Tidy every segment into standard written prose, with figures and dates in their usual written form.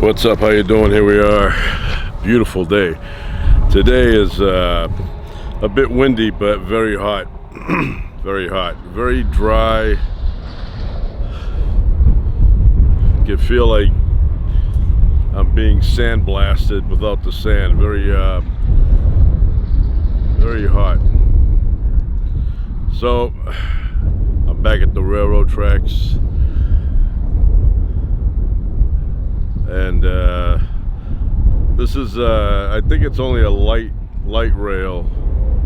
What's up? How you doing? Here we are. Beautiful day. Today is a bit windy, but very hot. Very hot. Very dry. You can feel like I'm being sandblasted without the sand. Very hot. So I'm back at the railroad tracks. And this is I think it's only a light rail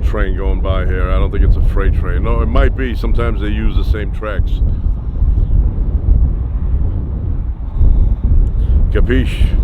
train going by here. I don't think it's a freight train. No, it might be. Sometimes they use the same tracks. Capiche?